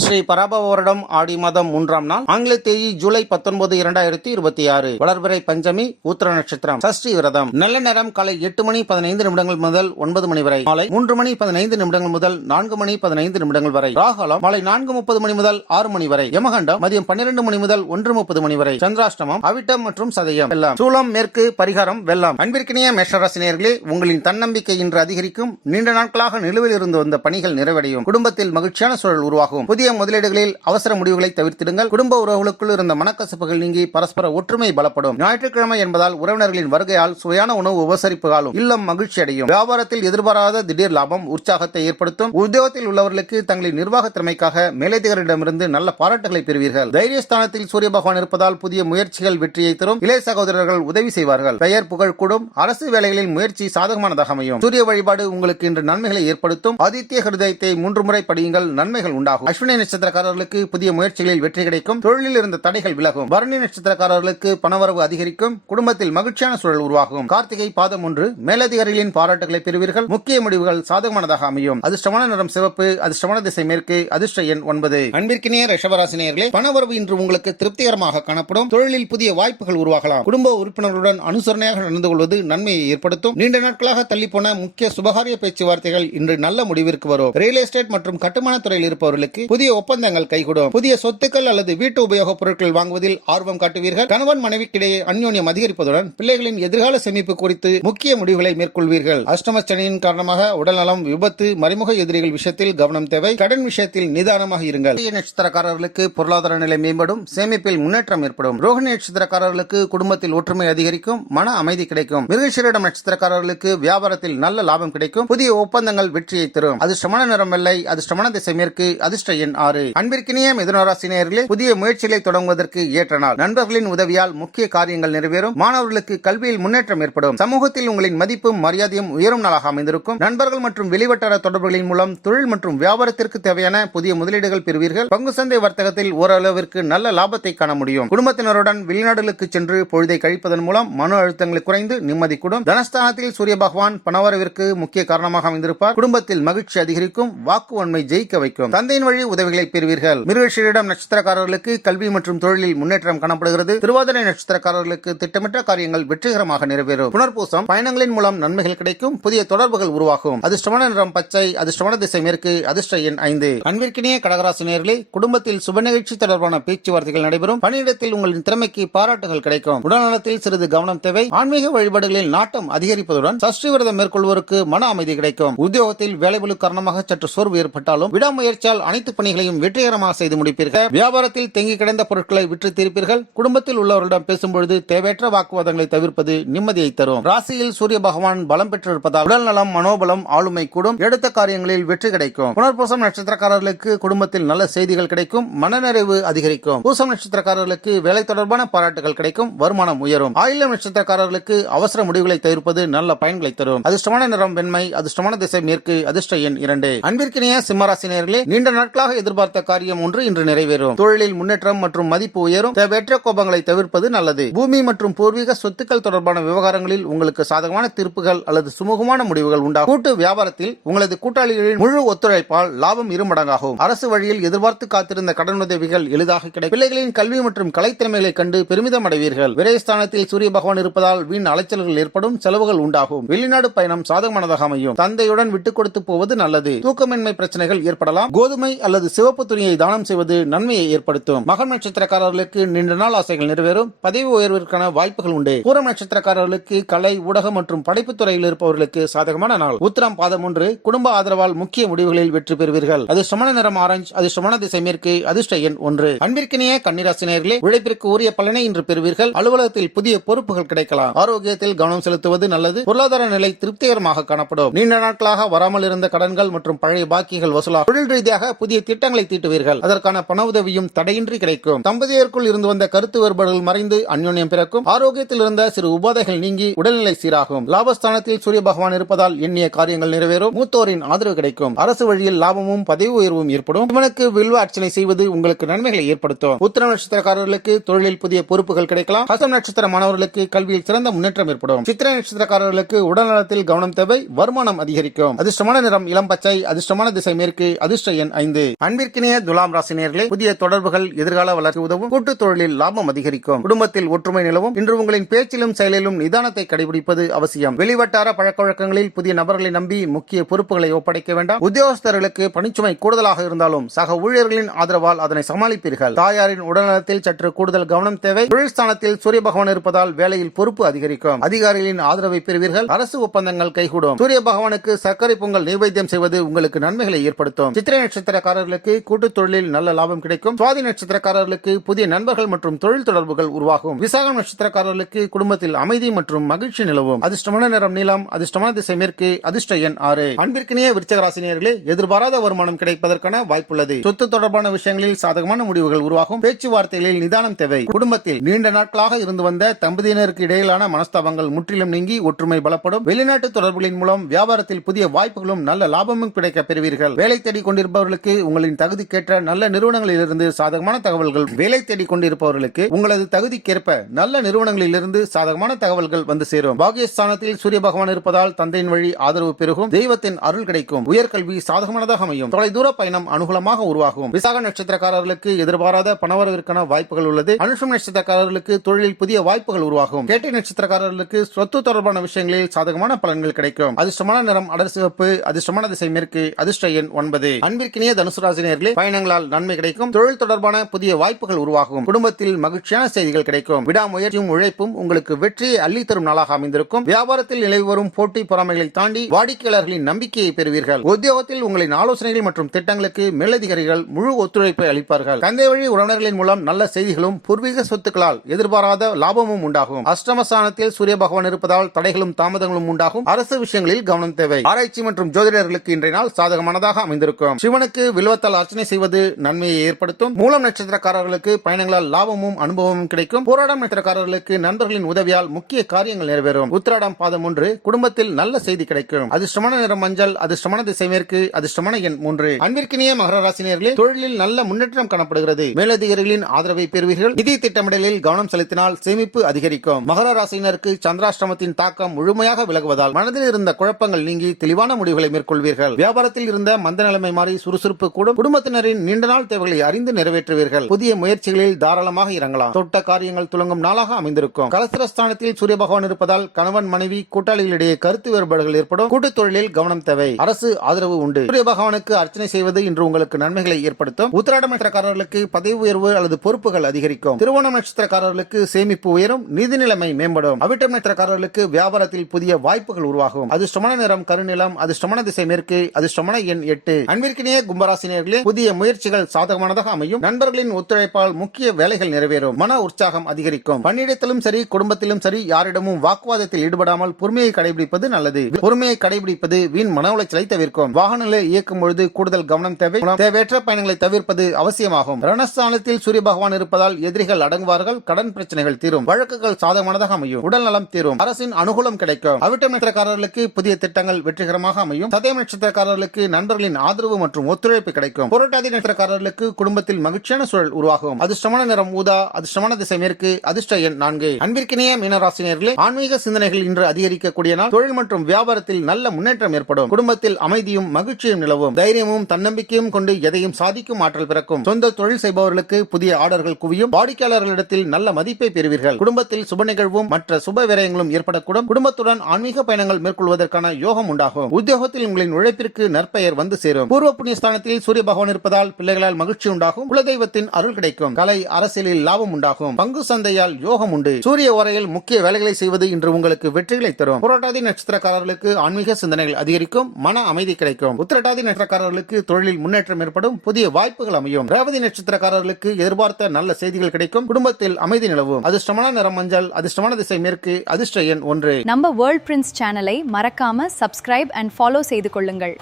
ஸ்ரீ பராபவ வருடம் ஆடி மாதம் 3ஆம் நாள் ஆங்கில தேதி ஜூலை 19, 2026. வளர்பிறை பஞ்சமி, உத்திர நட்சத்திரம், சஷ்டி விரதம். நல்ல நேரம் காலை 8 மணி 15 நிமிடங்கள் முதல் 9 மணி வரை, மாலை 3 மணி 15 நிமிடங்கள் முதல் 4 மணி 15 நிமிடங்கள் வரை, ராகாலம் மாலை 4:30 மணி முதல் 6 மணி வரை, யமகண்டம் மதியம் 12 மணி முதல் 1:30 மணி வரை, சந்திராஷ்டமம் அவிட்டம் மற்றும் சதயம். வெள்ளம் சூலம் மேற்கு, பரிகாரம் வெள்ளம். அன்பிற்கினிய மேஷராசி நேயர்களே, உங்களின் தன்னம்பிக்கை இன்று அதிகரிக்கும். நீண்ட நாட்களாக நிலுவையில் இருந்து வந்த பணிகள் நிறைவடையும். குடும்பத்தில் மகிழ்ச்சியான சூழல் உருவாகும். புதிய முதலீடுகளில் அவசர முடிவுகளை தவிர்த்திடுங்கள். குடும்ப உறவுகளுக்குள் இருந்த மனக்கசப்புகள் நீங்கி பரஸ்பர ஒற்றுமை பலப்படும். ஞாயிற்றுக்கிழமை என்பதால் உறவினர்களின் வருகையால் சுவையான உணவு உபசரிப்புகளும் இல்லம் மகிழ்ச்சி அடையும். வியாபாரத்தில் எதிர்பாராத திடீர் லாபம் உற்சாகத்தை ஏற்படுத்தும். உத்தியோகத்தில் உள்ளவர்களுக்கு தங்களின் நிர்வாக திறமைக்காக மேலதிகாரிடமிருந்து நல்ல பாராட்டுகளை பெறுவீர்கள். தைரியஸ்தானத்தில் சூரிய பகவான் இருப்பதால் புதிய முயற்சிகள் வெற்றியை தரும். இளைய சகோதரர்கள் உதவி செய்வார்கள். பெயர் புகழ் கூடும். அரசு வேலைகளில் முயற்சி சாதகமானதாக அமையும். சூரிய வழிபாடு உங்களுக்கு இன்று நன்மைகளை ஏற்படுத்தும். ஆதித்ய ஹிருதயத்தை 3 முறை படியுங்கள், நன்மைகள் உண்டாகும். அஸ்வினி நட்சத்திரக்காரர்களுக்கு புதிய முயற்சிகளில் வெற்றி கிடைக்கும். தொழிலில் இருந்த தடைகள் விலகும். பரணி நட்சத்திரக்காரர்களுக்கு பணவரவு அதிகரிக்கும். குடும்பத்தில் மகிழ்ச்சியான சூழல் உருவாகும். கார்த்திகை பாதம் 1, மேலதிகாரிகளின் பாராட்டுகளை பெறுவீர்கள். முக்கிய முடிவுகள் சாதகமானதாக அமையும். அதிர்ஷ்டமான நிறம் சிவப்பு. அதிர்ஷ்டமான திசை மேற்கு. அதிர்ஷ்ட எண் 9. அன்பிற்கினிய ரிஷபராசி நேயர்களே, பணவரவு இன்று உங்களுக்கு திருப்திகரமாக காணப்படும். தொழிலில் புதிய வாய்ப்புகள் உருவாகலாம். குடும்ப உறுப்பினர்களுடன் அனுசரணையாக நடந்து கொள்வது நன்மையை ஏற்படுத்தும். நீண்ட நாட்களாக தள்ளிப்போன முக்கிய சுபகாரிய பேச்சுவார்த்தைகள் இன்று நல்ல முடிவிற்கு வரும். ரியல் எஸ்டேட் மற்றும் கட்டுமான துறையில் இருப்பவர்களுக்கு புதிய ஒப்பந்தங்கள் கைகூடும். புதிய சொத்துக்கள் அல்லது வீட்டு உபயோகப் பொருட்கள் வாங்குவதில் ஆர்வம் காட்டுவீர்கள். கணவன் மனைவிக்கிடையே அந்யோன்யம் அதிகரிப்பதுடன் பிள்ளைகளின் எதிர்கால சேமிப்பு குறித்து முக்கிய முடிவுகளை மேற்கொள்வீர்கள். அஷ்டம சனியின் காரணமாக உடல்நலம், விபத்து, மறைமுக எதிரிகள் விஷயத்தில் கவனம் தேவை. கடன் விஷயத்தில் நிதானமாக இருங்கள். நட்சத்திரக்காரர்களுக்கு பொருளாதார நிலை மேம்படும். சேமிப்பில் முன்னேற்றம் ஏற்படும். ரோகிணி நட்சத்திரக்காரர்களுக்கு குடும்பத்தில் ஒற்றுமை அதிகரிக்கும். மன அமைதி கிடைக்கும். மிருகசீரிடம் நட்சத்திரக்காரர்களுக்கு வியாபாரத்தில் நல்ல லாபம் கிடைக்கும். புதிய ஒப்பந்தங்கள் வெற்றியை தரும். அதிர்ஷ்டமான நிறம் வெள்ளை. அதிர்ஷ்டமான திசை மேற்கு. அதிர்ஷ்ட எண் 6. அன்பிற்கினிய மிதுனராசி நேயர்களே, புதிய முயற்சிகளை தொடங்குவதற்கு ஏற்ற நாள். நண்பர்களின் உதவியால் முக்கிய காரியங்கள் நிறைவேறும். மாணவர்களுக்கு கல்வியில் முன்னேற்றம் ஏற்படும். சமூகத்தில் உங்களின் மதிப்பும் மரியாதையும் உயரும் நாளாக அமைந்திருக்கும். நண்பர்கள் மற்றும் வெளிவட்டார தொடர்புகளின் மூலம் தொழில் மற்றும் வியாபாரத்திற்கு தேவையான புதிய முதலீடுகள் பெறுவீர்கள். பங்கு சந்தை வர்த்தகத்தில் ஓரளவிற்கு நல்ல லாபத்தை காண முடியும். குடும்பத்தினருடன் வெளிநாடுகளுக்கு சென்று பொழுதை கழிப்பதன் மூலம் மன அழுத்தங்கள் குறைந்து நிம்மதி கூடும். தனஸ்தானத்தில் சூரிய பகவான் பணவரவிற்கு முக்கிய காரணமாக அமைந்திருப்பார். குடும்பத்தில் மகிழ்ச்சி அதிகரிக்கும். வாக்கு வன்மை ஜெயிக்க வைக்கும். தந்தையின் வழி உதவிகளை பெறுவீர்கள். மிருகசீரிடம் நட்சத்திரக்காரர்களுக்கு கல்வி மற்றும் தொழிலில் முன்னேற்றம் காணப்படுகிறது. திருவாதிரை நட்சத்திரக்காரர்களுக்கு திட்டமிட்ட காரியங்கள் வெற்றிகரமாக நிறைவேறும். புனர்பூசம் பயணங்களின் மூலம் நன்மைகள் கிடைக்கும். புதிய தொடர்புகள் உருவாகும். அதிர்ஷ்டமான நிறம் பச்சை. அதிர்ஷ்டமான திசை மேற்கு. அதிர்ஷ்ட எண் 5. அன்பிற்கினிய கடகராசி நேயர்களே, குடும்பத்தில் சுப நிகழ்ச்சி தொடர்பான பேச்சுவார்த்தைகள் நடைபெறும். பணியிடத்தில் உங்களின் திறமைக்கு பாராட்டுகள் கிடைக்கும். உடல்நலத்தில் சிறிது கவனம் தேவை. ஆன்மீக வழிபாடுகளில் நாட்டம் அதிகரிப்பதுடன் சஷ்டி விரதம் மேற்கொள்வோருக்கு மன அமைதி கிடைக்கும். உத்தியோகத்தில் வேலைபளு காரணமாக சற்று சோர்வு ஏற்பட்டாலும் விடாமுயற்சியால் அனைத்து பணிகளையும் வெற்றிகரமாக செய்து முடிப்பீர்கள். வியாபாரத்தில் தேங்கி கிடந்த பொருட்களை விற்று தீர்ப்பீர்கள். குடும்பத்தில் உள்ளவர்களிடம் பேசும்பொழுது தேவையற்ற வாக்குவாதங்களை தவிர்ப்பது நிம்மதியை தரும். ராசியில் சூரிய பகவான் பலம் பெற்றிருப்பதால் உடல் நலம், மனோபலம், ஆளுமை கூடும். எடுத்த காரியங்களில் வெற்றி கிடைக்கும். புனர்பூசம் நட்சத்திரக்காரர்களுக்கு குடும்பத்தில் நல்ல செய்திகள் கிடைக்கும். மனநிறைவு அதிகரிக்கும். பூசம் நட்சத்திரக்காரர்களுக்கு வேலை தொடர்பான பாராட்டுகள் கிடைக்கும். வருமானம் உயரும். ஆயில்யம் நட்சத்திரக்காரர்களுக்கு அவசர முடிவுகளை தவிர்ப்பது நல்ல பயன்களை தரும். அதிர்ஷ்டமான நிறம் வெண்மை. அதிர்ஷ்டமான திசை மேற்கு. அதிர்ஷ்ட எண் 2. அன்பிற்கினிய சிம்மராசி நேயர்களே, நீண்ட நாட்களாக எதிர்பார்த்த காரியம் ஒன்று இன்று நிறைவேறும். தொழிலில் முன்னேற்றம் மற்றும் மதிப்பு உயரும். தேவையற்ற கோபங்களை தவிர்ப்பது நல்லது. பூமி மற்றும் பூர்வீக சொத்துக்கள் தொடர்பான விவகாரங்களில் உங்களுக்கு சாதகமான தீர்ப்புகள் அல்லது சுமூகமான முடிவுகள் உண்டாகும். கூட்டு வியாபாரத்தில் உங்களது கூட்டாளிகளின் முழு ஒத்துழைப்பால் லாபம் இருமடங்காகும். அரசு வழியில் எதிர்பார்த்து காத்திருந்த கடன் உதவிகள் எளிதாக கிடைக்கும். பிள்ளைகளின் கல்வி மற்றும் கலைத்திறமைகளை கண்டு பெருமிதம் அடைவீர்கள். விரயஸ்தானத்தில் சூரிய பகவான் இருப்பதால் வீண் அலைச்சல்கள் ஏற்படும். செலவுகள் உண்டாகும். வெளிநாடு பயணம் சாதகமானதாக அமையும். தந்தையுடன் விட்டுக் கொடுத்து போவது நல்லது. தூக்கமின்மை பிரச்சனைகள் ஏற்படலாம். கோதுமை அல்லது சிவப்பு துணியை தானம் செய்வது நன்மையை ஏற்படுத்தும். மகம் நட்சத்திரக்காரர்களுக்கு நீண்ட நாள் ஆசைகள் நிறைவேறும். பதவி உயர்விற்கான வாய்ப்புகள் உண்டு. பூரம் நட்சத்திரக்காரர்களுக்கு கலை, ஊடகம் மற்றும் படைப்பு துறையில் இருப்பவர்களுக்கு சாதகமான நாள். உத்திரம் பாதம் 1, குடும்ப ஆதரவால் முக்கிய முடிவுகளில் வெற்றி பெறுவீர்கள். அதிர்ஷ்டமான நிறம் ஆரஞ்சு. அதிர்ஷ்டமான திசை மேற்கு. அதிர்ஷ்ட எண் 1. அன்பிற்கினிய கன்னிராசி நேயர்களே, உழைப்பிற்கு உரிய பலனை இன்று பெறுவீர்கள். அலுவலகத்தில் புதிய பொறுப்புகள் கிடைக்கலாம். ஆரோக்கியத்தில் கவனம் செலுத்துவது நல்லது. பொருளாதார நிலை திருப்திகரமாக காணப்படும். நீண்ட நாட்களாக வராமல் இருந்த கடன்கள் மற்றும் பழைய பாக்கிகள் வசூலாகும். தொழில் ரீதியாக புதிய திட்டங்களை தீட்டுவீர்கள். அதற்கான பண உதவியும் தடையின்றி கிடைக்கும். தம்பதியருக்குள் இருந்து வந்த கருத்து வேறுபாடுகள் மறைந்து அந்யோன்யம் பிறக்கும். ஆரோக்கியத்தில் இருந்த சிறு உபாதைகள் நீங்கி உடல்நிலை சீராகும். லாபஸ்தானத்தில் சூரிய பகவான் இருப்பதால் எண்ணிய காரியங்கள் நிறைவேறும். மூத்தோரின் ஆதரவு கிடைக்கும். அரசு வழியில் லாபமும் பதவி உயர்வும் ஏற்படும். இவனுக்கு வில்வ அர்ச்சனை செய்வது உங்களுக்கு நன்மைகளை ஏற்படுத்தும். உத்திரம் நட்சத்திரக்காரர்களுக்கு தொழிலில் புதிய பொறுப்புகள் கிடைக்கலாம். ஹஸ்தம் நட்சத்திர மாணவர்களுக்கு கல்வியில் சிறந்த முன்னேற்றம் ஏற்படும். சித்திரை நட்சத்திரக்காரர்களுக்கு உடல்நலத்தில் கவனம் தேவை. வருமானம் அதிகரிக்கும். அதிர்ஷ்டமான நிறம் இளம் பச்சை. அதிர்ஷ்டமான திசை மேற்கு. அதிர்ஷ்ட எண் 5. அன்பிற்கினிய துலாம் ராசினியர்களே, புதிய தொடர்புகள் எதிர்கால வளர்ச்சி உதவும். கூட்டுத் தொழிலில் லாபம் அதிகரிக்கும். குடும்பத்தில் ஒற்றுமை நிலவும். இன்று உங்களின் பேச்சிலும் செயலிலும் நிதானத்தை கடைபிடிப்பது அவசியம். வெளிவட்டார பழக்கவழக்கங்களில் புதிய நபர்களை நம்பி முக்கிய பொறுப்புகளை ஒப்படைக்க வேண்டாம். உத்தியோகஸ்தர்களுக்கு பணிச்சுமை கூடுதலாக இருந்தாலும் சக ஊழியர்களின் ஆதரவால் அதனை சமாளிப்பீர்கள். தாயாரின் உடல்நலத்தில் சற்று கூடுதல் கவனம் தேவை. தொழில் ஸ்தானத்தில் சூரிய பகவான் இருப்பதால் வேலையில் பொறுப்பு அதிகரிக்கும். அதிகாரிகளின் ஆதரவை பெறுவீர்கள். அரசு ஒப்பந்தங்கள் கைகூடும். சூரிய பகவானுக்கு சர்க்கரை பொங்கல் நைவேத்தியம் செய்வது உங்களுக்கு நன்மைகளை ஏற்படுத்தும். சித்திரை நட்சத்திரக்காரர்களுக்கு கூட்டுத் தொழிலில் நல்ல லாபம் கிடைக்கும். சுவாதி நட்சத்திரக்காரர்களுக்கு புதிய நண்பர்கள் மற்றும் தொழில் தொடர்புகள் உருவாகும். விசாகம் நட்சத்திரக்காரர்களுக்கு குடும்பத்தில் அமைதி மற்றும் மகிழ்ச்சி நிலவும். அதிர்ஷ்டமான நிறம் நீலம். அதிர்ஷ்டமான திசை மேற்கு. அதிர்ஷ்ட எண் 6. அன்பிற்கினிய விருச்சிக ராசினியர்களே, எதிர்பாராத வருமானம் கிடைப்பதற்கான வாய்ப்புள்ளது. சொத்து தொடர்பான விஷயங்களில் சாதகமான முடிவுகள் உருவாகும். பேச்சுவார்த்தைகளில் நிதானம் தேவை. குடும்பத்தில் நீண்ட நாட்களாக இருந்து வந்த தம்பதியினருக்கு இடையிலான மனஸ்தாபங்கள் முற்றிலும் நீங்கி ஒற்றுமை பலப்படும். வெளிநாட்டு தொடர்புகளின் மூலம் வியாபாரத்தில் புதிய வாய்ப்புகளும் நல்ல லாபமும் கிடைக்க பெறுவீர்கள். வேலை தேடிக் கொண்டிருப்பவர்களுக்கு உங்களின் தகுதிக்கேற்ற நல்ல நிறுவனங்களிலிருந்து சாதகமான தகவல்கள். வேலை தேடிக் கொண்டிருப்பவர்களுக்கு உங்களது தகுதிக்கேற்ப நல்ல நிறுவனங்களிலிருந்து சாதகமான தகவல்கள் வந்து சேரும். பாகியஸ்தானத்தில் சூரிய பகவான் இருப்பதால் தந்தையின் வழி ஆதரவு பெருகும். தெய்வத்தின் அருள் கிடைக்கும். உயர்கல்வி சாதகமானதாக அமையும். தொலைதூர பயணம் அனுகூலமாக உருவாகும். விசாக நட்சத்திரக்காரர்களுக்கு எதிர்பாராத பணவரவிற்கான வாய்ப்புகள் உள்ளது. அனுஷம் நட்சத்திரக்காரர்களுக்கு தொழிலில் புதிய வாய்ப்புகள் உருவாகும். கேட்டை நட்சத்திரக்காரர்களுக்கு சொத்து தொடர்பான விஷயங்களில் சாதகமான பலன்கள் கிடைக்கும். அதிர்ஷ்டமான நிறம் அடர் சிவப்பு. அதிர்ஷ்டமான திசை மேற்கு. அதிர்ஷ்ட எண் 9. அன்பிற்கினிய தனுசு ராசினியர்களே, பயணங்களால் நன்மை கிடைக்கும். தொழில் தொடர்பான புதிய வாய்ப்புகள் உருவாகும். குடும்பத்தில் மகிழ்ச்சியான செய்திகள் கிடைக்கும். விடாமுயற்சியும் உழைப்பும் உங்களுக்கு வெற்றியை அள்ளித்தரும் நாளாக அமைந்திருக்கும். வியாபாரத்தில் நிலவி வரும் போட்டி பொறாமைகளை தாண்டி வாடிக்கையாளர்களின் நம்பிக்கையை பெறுவீர்கள். உத்தியோகத்தில் உங்களின் ஆலோசனைகள் மற்றும் திட்டங்களுக்கு மேலதிகாரிகள் முழு ஒத்துழைப்பை அளிப்பார்கள். தந்தை வழி உறவினர்களின் மூலம் நல்ல செய்திகளும் பூர்வீக சொத்துக்களால் எதிர்பாராத லாபமும் உண்டாகும். அஷ்டமஸ்தானத்தில் சூரிய பகவான் இருப்பதால் தடைகளும் தாமதங்களும் உண்டாகும். அரசு விஷயங்களில் கவனம் தேவை. ஆராய்ச்சி மற்றும் ஜோதிடர்களுக்கு இன்றைய நாள் சாதகமானதாக அமைந்திருக்கும். சிவனுக்கு வில்வத்தால் அர்ச்சனை செய்வது நன்மையை ஏற்படுத்தும். மூலம் நட்சத்திரக்காரர்களுக்கு பயணங்களால் லாபமும் அனுபவமும் கிடைக்கும். போராடம் நட்சத்திரக்காரர்களுக்கு நண்பர்களின் உதவியால் முக்கிய காரியங்கள் நிறைவேறும். உத்திராடம் பாதம் 1 குடும்பத்தில் நல்ல செய்தி கிடைக்கும். அதிர்ஷ்டமான நிறம் மஞ்சள். அதிர்ஷ்டமான திசை மேற்கு. அதிர்ஷ்டமான எண் 3. அன்பிற்கினிய மகர ராசினியர்களே, தொழிலில் நல்ல முன்னேற்றம் காணப்படுகிறது. மேலதிகாரிகளின் ஆதரவை பெறுவீர்கள். நிதி திட்டமிடலில் கவனம் செலுத்தினால் சேமிப்பு அதிகரிக்கும். மகர ராசியினருக்கு சந்திராஷ்டமத்தின் தாக்கம் முழுமையாக விலகுவதால் மனதில் இருந்த குழப்பங்கள் நீங்கி தெளிவான முடிவுகளை மேற்கொள்வீர்கள். வியாபாரத்தில் இருந்த மந்த நிலைமை மாறி சுறுசுறுப்பு கூடும். குடும்பத்தினரின் நீண்ட நாள் தேவைகளை அறிந்து நிறைவேற்றுவீர்கள். புதிய முயற்சிகளில் தாராளமாக இறங்கலாம். தொட்ட காரியங்கள் துலங்கும் நாளாக அமைந்திருக்கும். கலஸ்திரஸ்தானத்தில் சூரிய பகவான் இருப்பதால் கணவன் மனைவி கூட்டாளிகளிடையே கருத்து வேறுபாடுகள் ஏற்படும். கூட்டுத் தொழிலில் கவனம் தேவை. அரசு ஆதரவு உண்டு. சூரிய பகவானுக்கு அர்ச்சனை செய்வது இன்று உங்களுக்கு நன்மைகளை ஏற்படுத்தும். உத்திராடம் நட்சத்திரக்காரர்களுக்கு பதவி உயர்வு அல்லது பொறுப்புகள் அதிகரிக்கும். திருவோணம் நட்சத்திரக்காரர்களுக்கு சேமிப்பு உயரும். நிதி நிலைமை மேம்படும். அவிட்டம் நட்சத்திரக்காரர்களுக்கு வியாபாரத்தில் புதிய வாய்ப்புகள் உருவாகும். அதிர்ஷ்டமான நிறம் கருநிலம். அதிர்ஷ்டமான திசை மேற்கு. அதிர்ஷ்டமான எண் 8. அன்பிற்கினிய கும்பராசினியர்களே, புதிய முயற்சிகள் சாதகமானதாக அமையும். நண்பர்களின் ஒத்துழைப்பால் முக்கிய வேலைகள் நிறைவேறும். மன உற்சாகம் அதிகரிக்கும். பணியிடத்திலும் சரி குடும்பத்திலும் சரி யாரிடமும் வாக்குவாதத்தில் ஈடுபடாமல் பொறுமையை கடைபிடிப்பது நல்லது. பொறுமையை கடைபிடிப்பது வீண் மன உளைச்சலை தவிர்க்கும். வாகனங்களை இயக்கும் பொழுது கூடுதல் கவனம் தேவை. தேவையற்ற பயணங்களை தவிர்ப்பது அவசியமாகும். ரணஸ்தானத்தில் சூரிய பகவான் இருப்பதால் எதிரிகள் அடங்குவார்கள். கடன் பிரச்சனைகள் தீரும். வழக்குகள் சாதகமானதாக அமையும். உடல் நலம் தீரும். அரசின் அனுகூலம் கிடைக்கும். அவிட்டம் நட்சத்திரக்காரர்களுக்கு புதிய திட்டங்கள் வெற்றிகரமாக அமையும். சதயம் நட்சத்திரக்காரர்களுக்கு நண்பர்களின் ஆதரவு மற்றும் ஒத்துழைப்பு கிடைக்கும். புரட்டாதி நட்சத்திரக்காரர்களுக்கு குடும்பத்தில் மகிழ்ச்சியான சூழல் உருவாகும். அதிர்ஷ்டமான நிறம் ஊதா. அதிர்ஷ்டமான திசை மேற்கு. அதிர்ஷ்ட எண் 4. அன்பிற்கினிய மீனராசினியர்களே, ஆன்மீக சிந்தனைகள் இன்று அதிகரிக்கக்கூடிய நாள். தொழில் மற்றும் வியாபாரத்தில் நல்ல முன்னேற்றம் ஏற்படும். குடும்பத்தில் அமைதியும் மகிழ்ச்சியும் நிலவும். தைரியமும் தன்னம்பிக்கையும் கொண்டு எதையும் சாதிக்கும் ஆற்றல் பிறக்கும். சொந்த தொழில் செய்பவர்களுக்கு புதிய ஆர்டர்கள் குவியும். வாடிக்கையாளர்களிடத்தில் நல்ல மதிப்பை பெறுவீர்கள். குடும்பத்தில் சுப நிகழ்வும் மற்ற சுப விரயங்களும் ஏற்படக்கூடும். குடும்பத்துடன் ஆன்மீக பயணங்கள் மேற்கொள்வதற்கான யோகம் உண்டாகும். உத்தியோகத்தில் உங்களின் உழைப்பிற்கு நற்பெயர் வந்து சேரும். பூர்வ புண்ணியஸ்தானத்தில் சூரிய பகவான் இருப்பதால் பிள்ளைகளால் மகிழ்ச்சி உண்டாகும். குலதெய்வத்தின் அருள் கிடைக்கும். கலை அரசியலில் லாபம் உண்டாகும். பங்கு சந்தையால் யோகம் உண்டு. சூரிய ஓரையில் முக்கிய வேலைகளை செய்வது இன்று உங்களுக்கு வெற்றிகளை தரும். புரட்டாதி நட்சத்திரக்காரர்களுக்கு ஆன்மீக சிந்தனைகள் அதிகரிக்கும். மன அமைதி கிடைக்கும். உத்திரட்டாதி நட்சத்திரக்காரர்களுக்கு தொழிலில் முன்னேற்றம் ஏற்படும். புதிய வாய்ப்புகள் அமையும். ரேவதி நட்சத்திரக்காரர்களுக்கு எதிர்பார்த்த நல்ல செய்திகள் கிடைக்கும். குடும்பத்தில் அமைதி நிலவும். அதிர்ஷ்டமான நிறம் மஞ்சள். அதிர்ஷ்டமான திசை மேற்கு. அதிர்ஷ்ட எண் 1. நம்ம வேர்ல்ட் பிரின்ஸ் சேனலை மறக்காம சப்ஸ்கிரைப் அண்ட் ஃபாலோ செய்து கொள்ளுங்கள்.